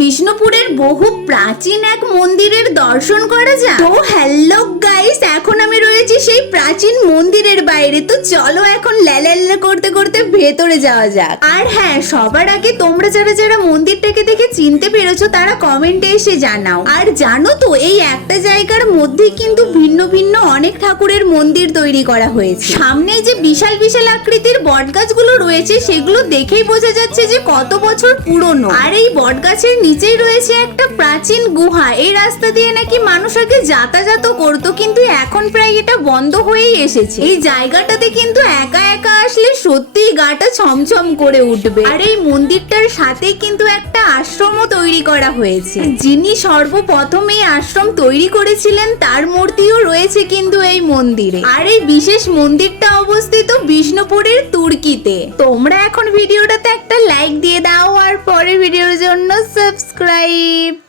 বিষ্ণুপুরের বহু প্রাচীন এক মন্দিরের দর্শন করা যায়। তো হ্যালো গাইস, এখন আমি রয়েছি সেই প্রাচীন মন্দিরের বাইরে। তো চলো এখন ল্যালা করতে করতে ভেতরে যাওয়া যাক। আর হ্যাঁ, সবার আগে তোমরা যারা যারা মন্দিরটাকে দেখে চিনতে পেরেছো তারা কমেন্টে এসে জানাও। আর জানো তো, এই একটা জায়গার মধ্যে কিন্তু ভিন্ন ভিন্ন অনেক ঠাকুরের মন্দির তৈরি করা হয়েছে। সামনে যে বিশাল বিশাল আকৃতির বটগাছগুলো রয়েছে সেগুলো দেখেই বোঝা যাচ্ছে যে কত বছর পুরনো। আর এই বটগাছের নিচেই রয়েছে একটা প্রাচীন গুহা। এই রাস্তা দিয়ে নাকি মানুষ আগে যাতায়াত করতো, কিন্তু এখন প্রায় এটা বন্ধ হয়েই এসেছে। এই জায়গাটাতে কিন্তু একা একা আসলে সত্যিই গাটা ছমছম করে উঠবে। আর এই মন্দিরটার সাথে কিন্তু একটা আশ্রমও তৈরি করা হয়েছে। যিনি সর্বপ্রথম এই আশ্রম তৈরি করেছিলেন তার মূর্তিও রয়েছে কিন্তু এই মন্দিরে। আর এই বিশেষ মন্দিরটা অবস্থিত বিষ্ণুপুরের তুর্কিতে। তোমরা এখন ভিডিওটাতে একটা লাইক দিয়ে দাও আর পরের ভিডিওর জন্য সাবস্ক্রাইব।